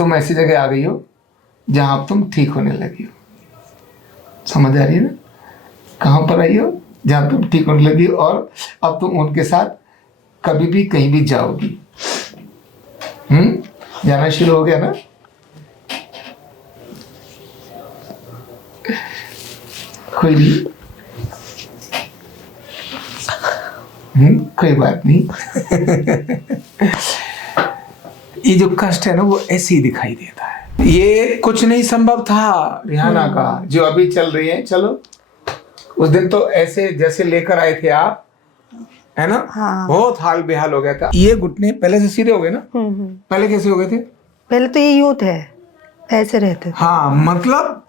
तुम ऐसी जगह आ गई हो जहां अब तुम ठीक होने लगी हो। समझ आ रही है ना? कहां पर आई हो? जहां तुम ठीक होने लगी हो, और अब तुम उनके साथ कभी भी कहीं भी जाओगी। जाना शुरू हो गया ना? कोई नहीं, कोई बात नहीं। ये जो कष्ट है ना वो ऐसे ही दिखाई देता है। ये कुछ नहीं संभव था रिहाना का, जो अभी चल रही है। चलो, उस दिन तो ऐसे जैसे लेकर आए थे आप, है ना? हाँ। बहुत हाल बेहाल हो गया था। ये घुटने पहले से सीधे हो गए ना? पहले कैसे हो गए थे? पहले तो ये यूं थे, ऐसे रहते थे। हाँ, मतलब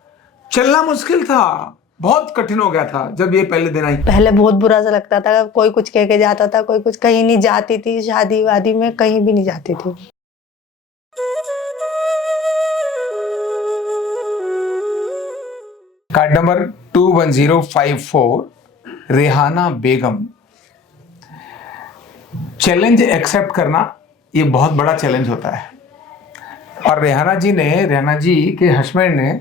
चलना मुश्किल था, बहुत कठिन हो गया था जब ये पहले दिन आई। पहले बहुत बुरा सा लगता था, कोई कुछ कह के जाता था, कोई कुछ, कहीं नहीं जाती थी, शादी वादी में कहीं भी नहीं जाती थी। कार्ड नंबर 21054, रेहाना बेगम। चैलेंज एक्सेप्ट करना ये बहुत बड़ा चैलेंज होता है। और रेहाना जी के हस्बैंड ने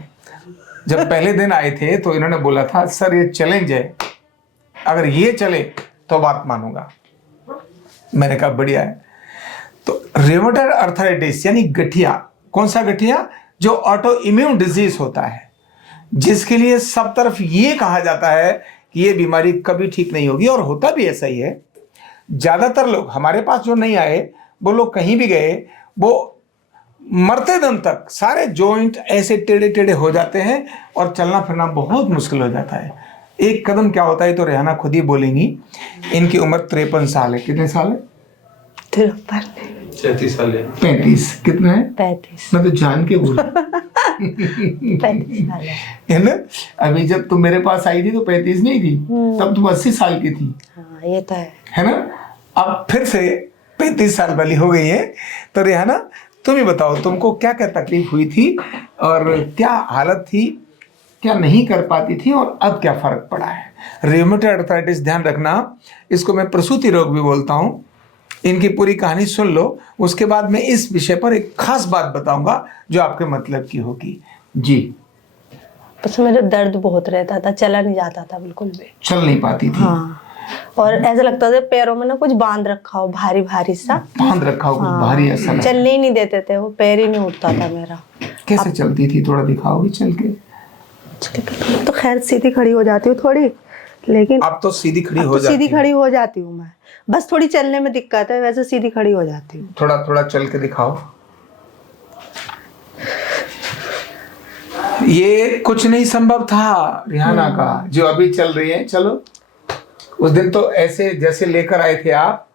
जब पहले दिन आए थे तो इन्होंने बोला था, सर ये चैलेंज है, अगर ये चले तो बात मानूंगा। मैंने कहा बढ़िया है। तो रेमेटॉइड अर्थराइटिस यानी गठिया, कौन सा गठिया? जो ऑटो इम्यून डिजीज होता है, जिसके लिए सब तरफ ये कहा जाता है कि ये बीमारी कभी ठीक नहीं होगी, और होता भी ऐसा ही है। ज्यादातर लोग हमारे पास जो नहीं आए, वो लोग कहीं भी गए, वो मरते दम तक सारे जॉइंट ऐसे टेढ़े टेढ़े हो जाते हैं और चलना फिरना बहुत मुश्किल हो जाता है। एक कदम क्या होता है तो रेहाना खुद ही बोलेंगी। इनकी उम्र 53 साल है। कितने साल है? 33 साल है। 35? कितना है? 35। मैं तो जान के बोला। 35 साल है ना? अभी जब तुम मेरे पास आई थी तो 35 नहीं थी, तब तुम 80 साल की थी। हाँ, ये तो है ना? अब फिर से 35 साल वाली हो गई है। तो रेहाना, तुम ही बताओ, तुमको क्या क्या तकलीफ हुई थी और क्या हालत थी, क्या नहीं कर पाती थी, और अब क्या फर्क पड़ा है? रेमेटॉइड अर्थराइटिस, ध्यान रखना, इसको मैं प्रसूति रोग भी बोलता हूँ। इनकी पूरी कहानी सुन लो, उसके बाद मैं इस विषय पर एक खास बात बताऊंगा जो आपके मतलब की होगी। जी। बस मेरा दर्द बहुत रहता था, चला नहीं जाता था बिल्कुल भी। चल नहीं पाती थी? हाँ, और ऐसा लगता था पैरों में ना कुछ बांध रखा हो, भारी भारी सा बांध रखा हो, कुछ भारी ऐसा लगा। चलने ही नहीं देते थे, वो पैर ही नहीं उठता था मेरा। कैसे चलती थी? थोड़ा दिखाओगी चल के? तो खैर सीधी खड़ी हो जाती हूँ थोड़ी, लेकिन अब तो सीधी खड़ी हो तो जाती सीधी है। खड़ी हो जाती हूँ मैं, बस थोड़ी चलने में दिक्कत है, वैसे सीधी खड़ी हो जाती हूँ। थोड़ा थोड़ा चल के दिखाओ। ये कुछ नहीं संभव था रिहाना का, जो अभी चल रही है। चलो, उस दिन तो ऐसे जैसे लेकर आए थे आप,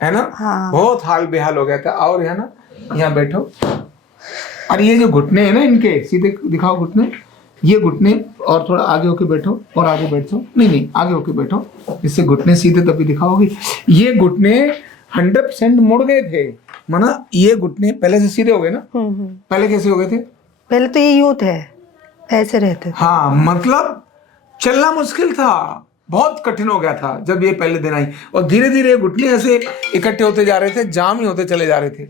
है ना? हाँ। बहुत हाल बेहाल हो गया था। और रिहाना, यहाँ बैठो। और ये जो घुटने हैं ना इनके, सीधे दिखाओ घुटने। ये घुटने, और थोड़ा आगे होके बैठो, और आगे बैठो। नहीं, आगे होके बैठो, इससे घुटने सीधे तभी दिखाओगे। ये घुटने 100% मुड़ गए थे, माना ये घुटने पहले से सीधे हो गए ना? पहले कैसे हो गए थे? पहले तो ये यूं थे, ऐसे रहते थे। हाँ, मतलब चलना मुश्किल था, बहुत कठिन हो गया था जब ये पहले दिन आई। और धीरे धीरे घुटने ऐसे इकट्ठे होते जा रहे थे, जाम ही होते चले जा रहे थे,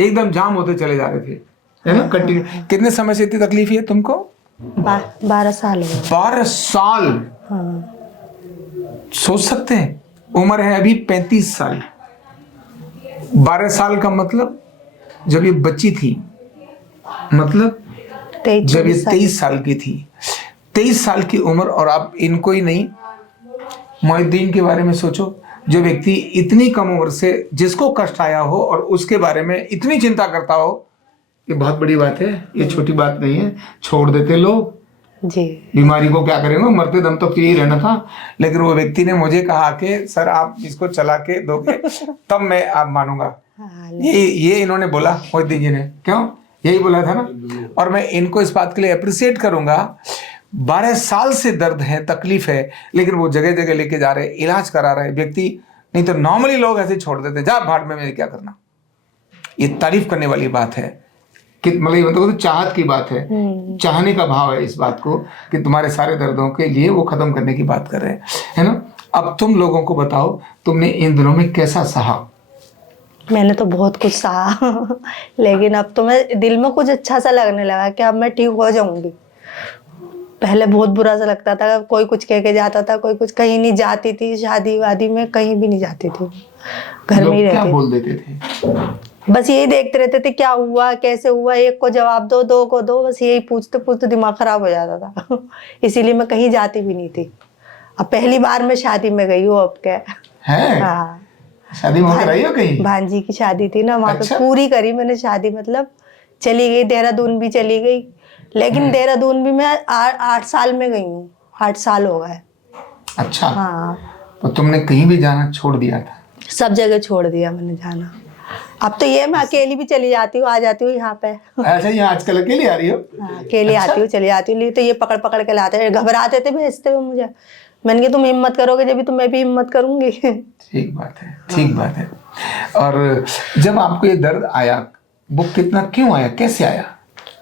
एकदम जाम होते चले जा रहे थे, है ना? कंटिन्यू। कितने समय से इतनी तकलीफ है तुमको? 12 साल हो गए। 12 साल? हाँ। सोच सकते हैं, उम्र है अभी 35 साल। 12 साल का मतलब जब ये बच्ची थी, मतलब जब ये 23 साल की थी, 23 साल की उम्र। और आप इनको ही नहीं, मोहिउद्दीन के बारे में सोचो, जो व्यक्ति इतनी कम उम्र से जिसको कष्ट आया हो और उसके बारे में इतनी चिंता करता हो, ये बहुत बड़ी बात है, ये छोटी बात नहीं है। छोड़ देते लोग जी, बीमारी को, क्या करेंगे, मरते दम तक यही रहना था। लेकिन वो व्यक्ति ने मुझे कहा कि सर आप इसको चला के दोगे तब मैं आप मानूंगा। ये इन्होंने बोला, मोहिउद्दीन जी ने, क्यों? यही बोला था ना। और मैं इनको इस बात के लिए अप्रिशिएट करूंगा। 12 साल से दर्द है, तकलीफ है, लेकिन वो जगह जगह लेके जा रहे, इलाज करा रहे व्यक्ति। नहीं तो नॉर्मली लोग ऐसे छोड़ देते, जा भाड़ में, मेरे क्या करना। ये तारीफ करने वाली बात है कि मतलब तो चाहत की बात है, चाहने का भाव है इस बात को कि तुम्हारे सारे दर्दों के लिए वो खत्म करने की बात कर रहे हैं, है ना? अब तुम लोगों को बताओ, तुमने इन दिनों में कैसा सहा? मैंने तो बहुत कुछ सहा लेकिन अब तो मैं दिल में कुछ अच्छा सा लगने लगा कि अब मैं ठीक हो जाऊंगी। पहले बहुत बुरा सा लगता था, कोई कुछ कह के जाता था, कोई कुछ, कहीं नहीं जाती थी, शादी वादी में कहीं भी नहीं जाती थी, घर में ही लोग क्या रहती। बोल देते थे? बस यही देखते रहते थे क्या हुआ, कैसे हुआ, एक को जवाब दो, दो को दो, बस यही पूछते पूछते दिमाग खराब हो जाता था इसीलिए मैं कहीं जाती भी नहीं थी। अब पहली बार मैं शादी में गई हूँ अब क्या। है? हाँ, शादी में रही हो कहीं? भांजी की शादी थी ना, वहां अच्छा। पे पूरी करी मैंने शादी, मतलब चली गई, देहरादून भी चली गई, लेकिन देहरादून भी मैं 8 साल में गई हूँ, 8 साल हो गए। अच्छा। हाँ, तो तुमने कहीं भी जाना छोड़ दिया था? सब जगह छोड़ दिया मैंने जाना। अब तो ये मैं अकेली भी चली जाती हूँ, आ जाती हूँ यहाँ पे। अच्छा, ये आजकल अकेली आ रही हो? हाँ, अकेली अच्छा। आती हूँ, चली जाती हूँ, तो ये पकड़ पकड़ के लाते हैं, घबराते थे भेजते हुए मुझे। मैंने कहा तुम हिम्मत करोगे जब भी, तो मैं भी हिम्मत करूंगी ठीक बात है, ठीक बात है। और जब आपको ये दर्द आया, वो कितना, क्यों आया, कैसे आया?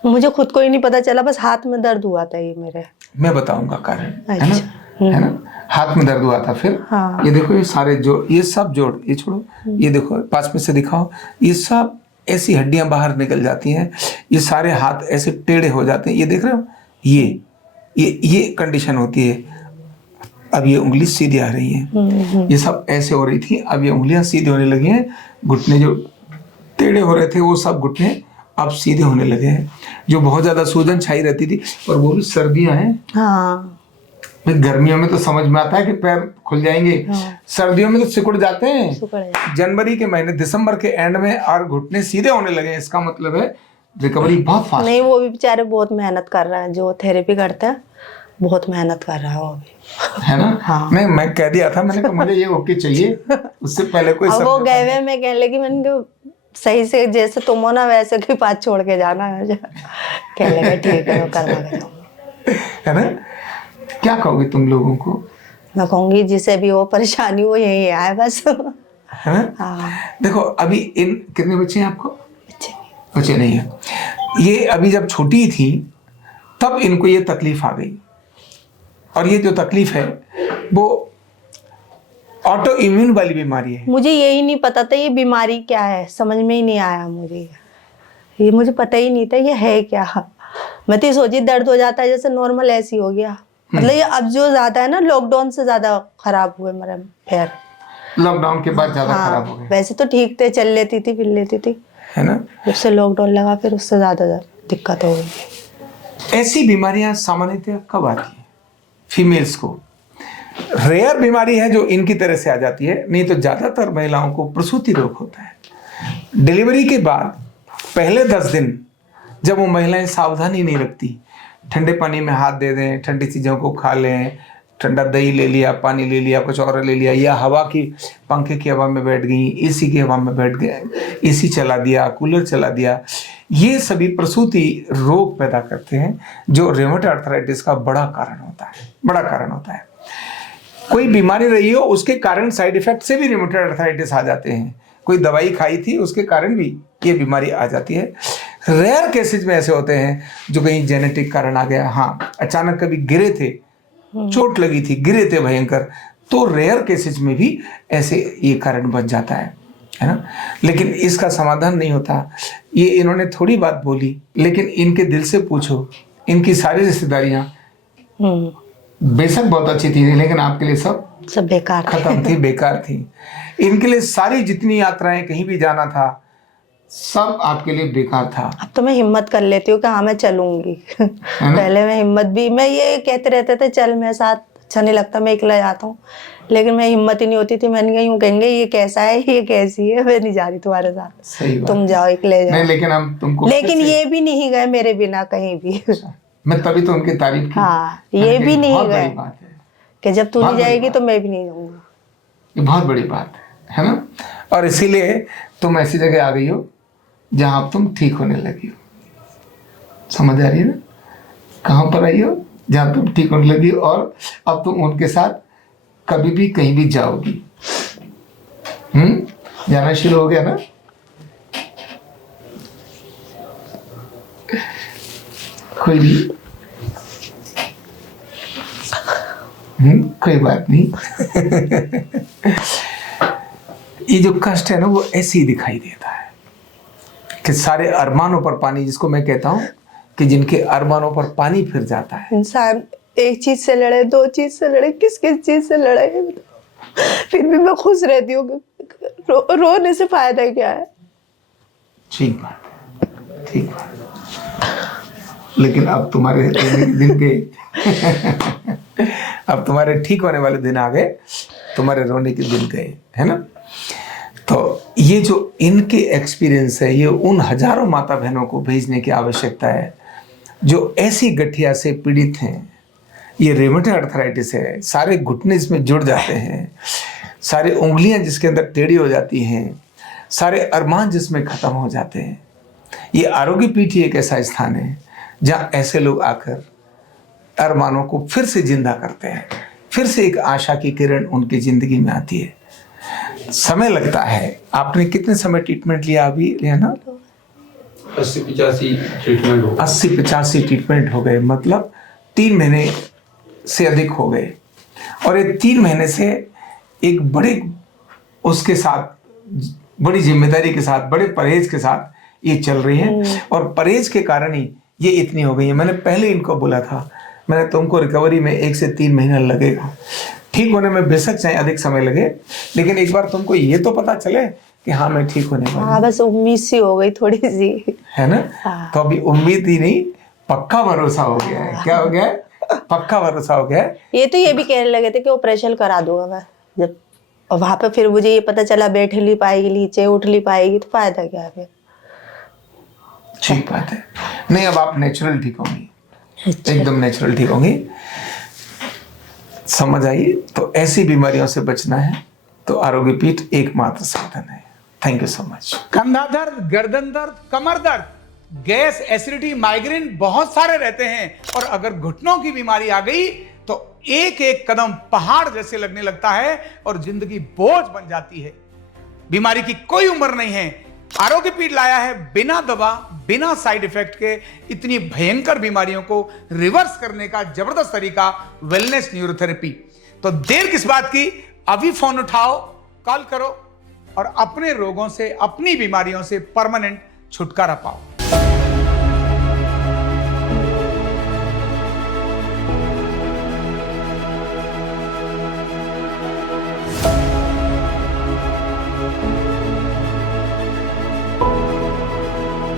मुझे खुद को ही नहीं पता चला, बस हाथ में दर्द हुआ था ये मेरे। मैं बताऊंगा कारण, है ना? अच्छा। है ना? हाथ में दर्द हुआ था, फिर हाँ। ये देखो, ये सारे जोड़, ये सब जोड़, ये छोड़ो, ये देखो पास में से दिखाओ, ये सब ऐसी हड्डियां बाहर निकल जाती हैं, ये सारे हाथ ऐसे टेढ़े हो जाते हैं, ये देख रहे हो, ये कंडीशन होती है। अब ये उंगली सीधी आ रही है, ये सब ऐसे हो रही थी, अब ये उंगलियां सीधी होने लगी हैं, घुटने जो टेढ़े हो रहे थे वो सब घुटने अब सीधे होने लगे हैं। जो बहुत ज्यादा सूजन छाई रहती थी, और वो भी सर्दियां हैं। हाँ, गर्मियों में तो समझ में आता है कि पैर खुल जाएंगे, सर्दियों में तो सिकुड़ जाते हैं। शुक्र है। जनवरी के महीने, दिसंबर के एंड में और घुटने सीधे होने लगे, इसका मतलब है रिकवरी बहुत फास्ट। नहीं, वो भी बेचारे बहुत मेहनत कर रहे हैं, जो थेरेपी करते हैं बहुत मेहनत कर रहा है वो भी, है ना? हाँ। नहीं, मैं कह दिया था, मैंने कहा मुझे ये ओके चाहिए, उससे पहले कोई अब वो गए हुए, मैं कहने लगी, मैंने कहा सही से जैसे तुम हो ना वैसे कोई बात छोड़ के जाना है मुझे। कहने लगे ठीक है, मैं करवा के जाऊंगी। है ना? क्या कहोगे तुम लोगों को? मैं कहूंगी जिसे भी वो परेशानी वो यही आए बस। है ना? हाँ, देखो, अभी इन कितने बच्चे हैं आपको? अच्छे। बच्चे नहीं है। ये अभी जब छोटी थी तब इनको ये तकलीफ आ गई, और ये जो तकलीफ है वो ऑटो इम्यून वाली बीमारी है। मुझे यही नहीं पता था ये बीमारी क्या है, समझ में ही नहीं आया मुझे, ये मुझे पता ही नहीं था ये है क्या। मैं तो ये सोची दर्द हो जाता है जैसे नॉर्मल, ऐसी हो गया। मतलब ये अब जो ज्यादा है ना, लॉकडाउन से ज्यादा खराब हुए मेरे पैर। लॉकडाउन के बाद ज्यादा हाँ, खराब हो गए, वैसे तो ठीक थे, चल लेती थी, फिर लेती थी, है ना? जब से लॉकडाउन लगा फिर उससे ज्यादा दिक्कत हो गई। ऐसी बीमारियां सामान्यतः कब आती हैं फीमेल्स को? रेयर बीमारी है जो इनकी तरह से आ जाती है, नहीं तो ज्यादातर महिलाओं को प्रसूति रोग होता है। डिलीवरी के बाद पहले 10 दिन जब वो महिलाएं सावधानी नहीं रखती, ठंडे पानी में हाथ दे दें, ठंडी चीज़ों को खा लें, ठंडा दही ले लिया, पानी ले लिया, कुछ और ले लिया, या हवा की, पंखे की हवा में बैठ गई, एसी की हवा में बैठ गए, एसी चला दिया, कूलर चला दिया, ये सभी प्रसूति रोग पैदा करते हैं, जो रेमेटॉइड आर्थराइटिस का बड़ा कारण होता है। कोई बीमारी रही हो, उसके कारण साइड इफेक्ट से भी रेमेटॉइड आर्थराइटिस आ जाते हैं। कोई दवाई खाई थी, उसके कारण भी ये बीमारी आ जाती है। रेयर केसेस में ऐसे होते हैं जो कहीं जेनेटिक कारण आ गया, हाँ, अचानक कभी गिरे थे, चोट लगी थी, गिरे थे भयंकर, तो रेयर केसेस में भी ऐसे ये कारण बन जाता है ना? लेकिन इसका समाधान नहीं होता। ये इन्होंने थोड़ी बात बोली, लेकिन इनके दिल से पूछो, इनकी सारी रिश्तेदारियां बेशक बहुत अच्छी थी, लेकिन आपके लिए सब बेकार खत्म थी, बेकार थी। इनके लिए सारी जितनी यात्राएं, कहीं भी जाना था, सब आपके लिए बेकार था। अब तो मैं हिम्मत कर लेती हूँ कि हाँ मैं चलूंगी। पहले मैं हिम्मत भी, मैं ये कहते रहते थे चल मेरे साथ, अच्छा नहीं लगता, मैं अकेला जाता हूँ, लेकिन मैं हिम्मत ही नहीं होती थी। मैंने कहा यूँ कहेंगे ये कैसा है, ये कैसी है, मैं नहीं जा रही तुम्हारे साथ, सही बात, तुम जाओ, अकेले जाओ। नहीं, लेकिन हम तुमको, लेकिन ये भी नहीं गए मेरे बिना कहीं भी। मैं तभी तो उनकी तारीफ की। हाँ, ये भी नहीं बहुत गए बड़ी बात है कि जब तू बहुत नहीं बड़ी जाएगी बात तो मैं भी नहीं जाऊंगा। ये बहुत बड़ी बात है ना? और इसीलिए तुम ऐसी जगह आ गई हो जहां अब तुम ठीक होने लगी हो। समझ आ रही है ना? कहाँ पर आई हो? जहां तुम ठीक होने लगी हो, और अब तुम उनके साथ कभी भी कहीं भी जाओगी। जाना शुरू हो गया ना? कोई नहीं, कोई बात नहीं। ये जो कष्ट है ना वो ऐसे ही दिखाई देता है कि सारे अरमानों पर पानी, जिसको मैं कहता हूँ कि जिनके अरमानों पर पानी फिर जाता है। इंसान एक चीज से लड़े, दो चीज से लड़े, किस किस चीज से लड़े, फिर भी मैं खुश रहती हूँ। रोने से फायदा क्या है? ठीक बात है, ठीक बात है। लेकिन अब तुम्हारे रोने के दिन गए। अब तुम्हारे ठीक होने वाले दिन आ गए, तुम्हारे रोने के दिन गए, है ना। तो ये जो इनके एक्सपीरियंस है, ये उन हजारों माता बहनों को भेजने की आवश्यकता है जो ऐसी गठिया से पीड़ित हैं। ये रेमेटॉइड अर्थराइटिस है, सारे घुटने इसमें जुड़ जाते हैं, सारे उंगलियां जिसके अंदर टेढ़ी हो जाती हैं, सारे अरमान जिसमें ख़त्म हो जाते हैं। ये आरोग्य पीठ ही एक ऐसा स्थान है जहाँ ऐसे लोग आकर अरमानों को फिर से जिंदा करते हैं, फिर से एक आशा की किरण उनकी ज़िंदगी में आती है। समय लगता है। आपने कितने समय ट्रीटमेंट लिया अभी रेहाना? 80-85 ट्रीटमेंट हो 80-85 ट्रीटमेंट हो गए, मतलब 3 महीने से अधिक हो गए। और ये 3 महीने से एक बड़े उसके साथ, बड़ी जिम्मेदारी के साथ, बड़े परहेज के साथ ये चल रही हैं। और परहेज के कारण ही ये इतनी हो गई है। मैंने पहले इनको बोला था, मैंने तुमको रिकवरी में 1 से 3 महीना लगेगा, ठीक होने में बेशक चाहे अधिक समय लगे, लेकिन एक बार तुमको ये तो पता चले कि हाँ मैं ठीक होने वाला हूं। हाँ, बस उम्मीद सी हो गई थोड़ी सी, है ना। हाँ। तो अभी उम्मीद ही नहीं, पक्का भरोसा हो गया है। क्या हो गया है? पक्का भरोसा हो गया है। ये तो ये भी कहने लगे थे कि ऑपरेशन करा दूंगा मैं जब, और वहां पे फिर मुझे ये पता चला बैठ नहीं पाएगी नीचे, उठ नहीं पाएगी, तो फायदा क्या है फिर? ठीक बात है। नहीं, अब आप नेचुरल ठीक होंगी, अच्छा। एकदम नेचुरल ठीक होंगी। समझ आइए। तो ऐसी बीमारियों से बचना है तो आरोग्य पीठ एकमात्र साधन है। Thank you so much. कंधा दर्द, गर्दन दर्द, कमर दर्द, गैस, एसिडिटी, माइग्रेन बहुत सारे रहते हैं। और अगर घुटनों की बीमारी आ गई तो एक एक कदम पहाड़ जैसे लगने लगता है और जिंदगी बोझ बन जाती है। बीमारी की कोई उम्र नहीं है। आरोग्य पीठ लाया है बिना दवा, बिना साइड इफेक्ट के इतनी भयंकर बीमारियों को रिवर्स करने का जबरदस्त तरीका, वेलनेस न्यूरोथेरेपी। तो देर किस बात की, अभी फोन उठाओ, कॉल करो और अपने रोगों से, अपनी बीमारियों से परमानेंट छुटकारा पाओ।